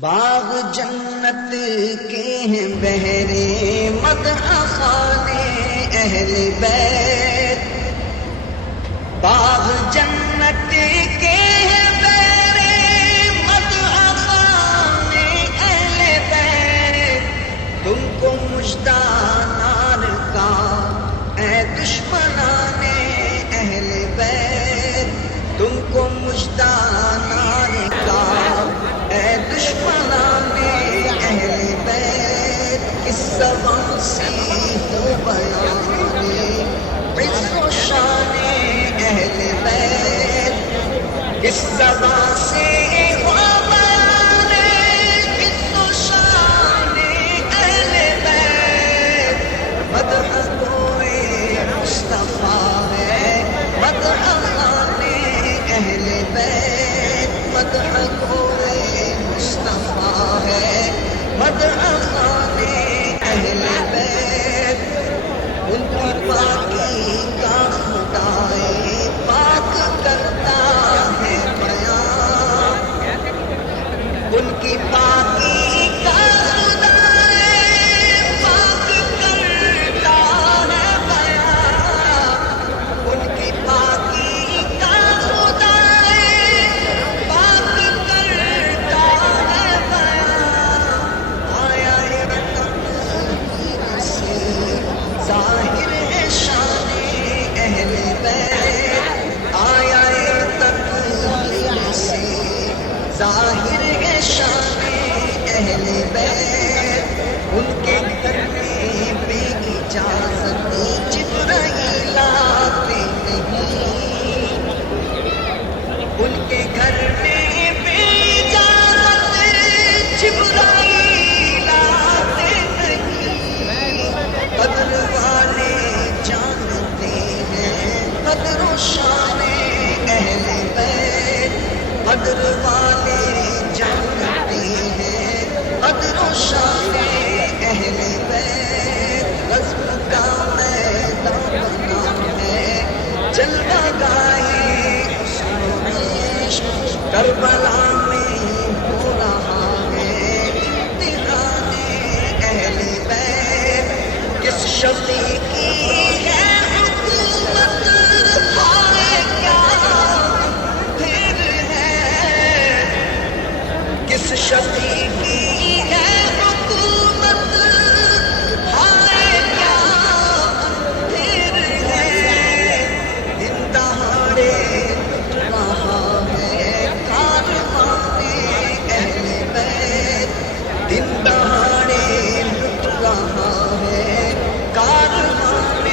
باغ جنت کے ہیں بہرے مدح خانے اہل بیت، باغ جنت کے ہیں بہرے مدح خانے اہل بیت، تم کو مژدہ نار کا اے دشمنان اہل بیت، تم کو مژدہ نار کا اے دشمنان اہل بیت، اس زبان سے ہو بیان عز و شان اہل بیت، اس زبان سے ہو بیان عز و شان اہل بیت، مدح کوئے مصطفیٰ ہے مدح خان اہل بیت، مدح کوئے مصطفیٰ ہے مدح خان اہل بیت، ان کی پاکی کا خدائے پاک کرتا ہے بیان، ان کی پاکی کا خدائے پاک کرتا ہے بیان، ان کی پاکی کا خدائے پاک کرتا ہے بیان، آیا ہے تقدیر سے ظاہر ہے شان اہل بیت، آیا ہے تقدیر سے ظاہر ہے شان اہل بیت، ان کے گھر میں بے اجازت جبرائیل آتے نہیں، ان کے گھر میں بے اجازت جبرائیل آتے نہیں، قدر والے جانتے ہیں قدر و شان اہل بیت، قدر والے جانتے ہیں قدر و شان اہل بیت، غزب کا میدان بنا ہے جلوہ گاہے حسن و عشق، کربلا میں ہو رہا ہے امتحان اہل بیت، کس شفیع کی ہے حکومت ہائے کیا پھر ہے، کس شفیع کی ہے حکومت ہائے کیا پھر ہے، دن دہاڑے لٹ رہا ہے کاروان اہل بیت، دن دہاڑے لٹ رہا ہے کاروان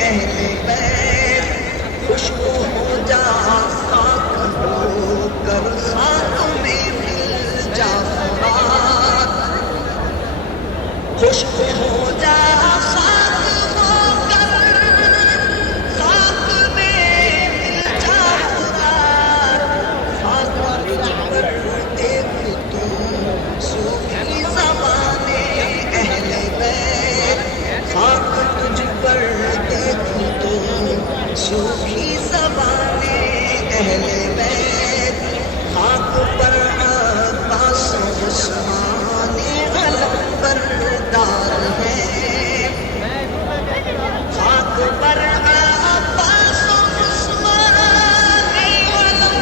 اہل بیت، خشک ہو جا خاک ہو کر خاک میں مل جا فرات، خشک ہو جا خاک ہو کر خاک میں مل جا فرات، خاک تجھ پر دیکھ تو سوکھی زبان اہل بیت، خاک تجھ پر دیکھ تو سوکھی زبان اہل بیت، خاک پر عباس عثمان علم بردار ہے، خاک پر عباس عثمان علم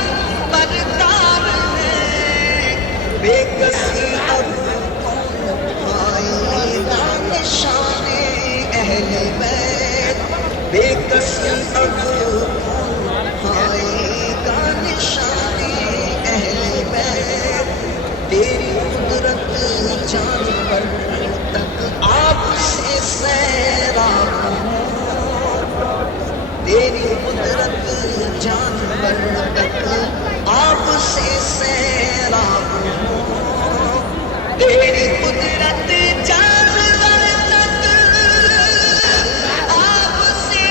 بردار ہے، بے کسی اب کون اٹھائے گا نشان اہل بیت، بے کسی اب کون اٹھائے گا نشان اہل بیت، تیری قدرت جانور تک آپ سے سیراب ہوں، تیری قدرت جانور تک آپ سے سیراب ہوں، تیری قدرت جانور تک آپ سے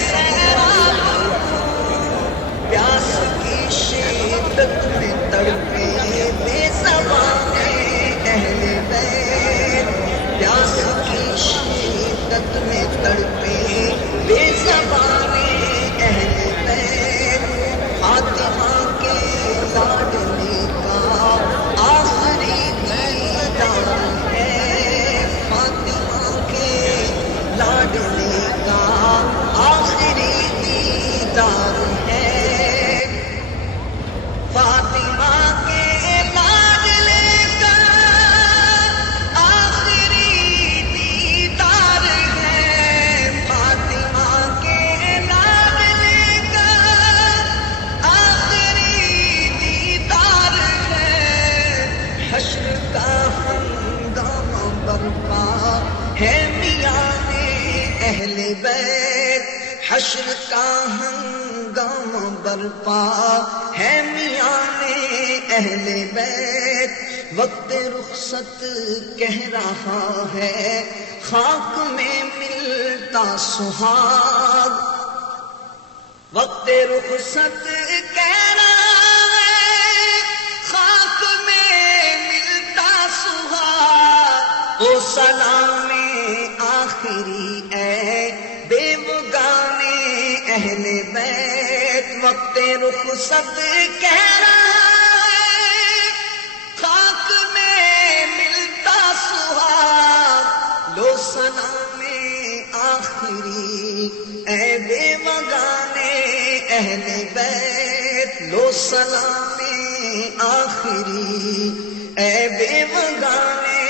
سیراب اہل بیت، حشر کا ہنگامہ برپا ہے میان اہل بیت، وقت رخصت کہہ رہا ہے خاک میں ملتا سہاگ، وقت رخصت کہہ رہا ہے خاک میں ملتا سہاگ، او سلام آخری اے بے وگانے اہل بیت، وقت رخصت کہہ رہا ہے خاک میں ملتا سہاگ، لو سلام آخری اے بے وگانے اہل بیت، لو سلام آخری اے بے وگانے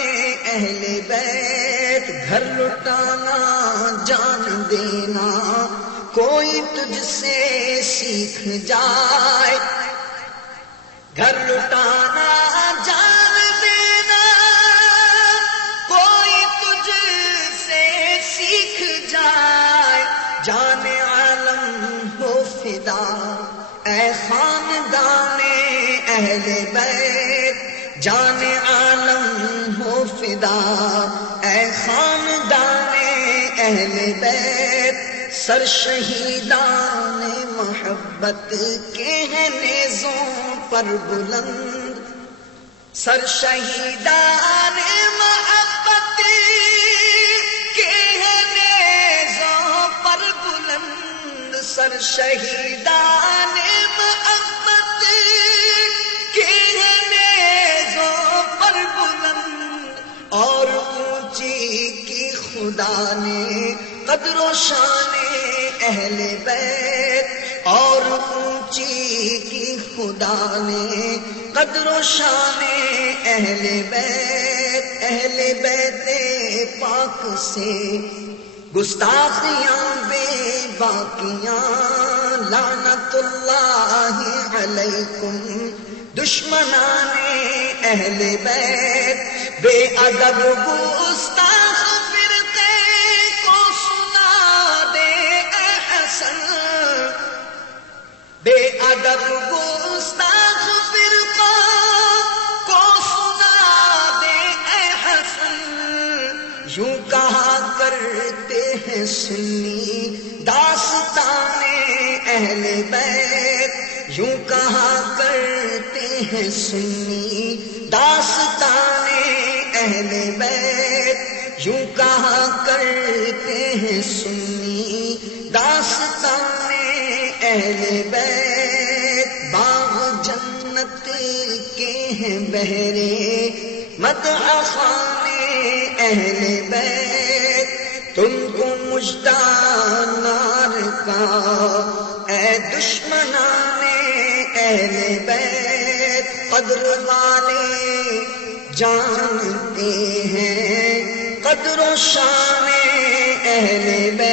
اہل بیت، گھر لٹانا جان دینا کوئی تجھ سے سیکھ جائے، گھر لٹانا جان دینا کوئی تجھ سے سیکھ جائے، جان عالم ہو فدا اے خاندان اہل بیت، جان عالم ہو فدا اے خاندان اہل بیت، سر شہیدان محبت کے ہیں نیزوں پر بلند، سر شہیدان محبت کے ہیں نیزوں پر بلند، سر شہیدان محبت کے ہیں نیزوں پر بلند، اور اونچی کی خدا نے قدر و شان اہل بیت، اور اونچی کی خدا نے قدر و شان اہل بیت، اہل بیت پاک سے گستاخیاں بے باقیاں، لعنت اللہ علیکم دشمنان اہل بیت، بے ادب گستاخ فرقے کو سنا دے اے حسن، بے ادب گستاخ فرقہ کو سنا دے اے حسن، یوں کہا کرتے ہیں سنی داستان اہل بیت، یوں کہا کرتے ہیں سنی داستان اہل بیت، یوں کہا کرتے ہیں سنی داستان اہل بیت، باغ جنت کے ہیں بہرے مدح خوان اہل بیت، تم کو مژدہ نار کا اے دشمنان اہل بیت، قدر والے جانتے ہیں قدر و شان اہل بیت۔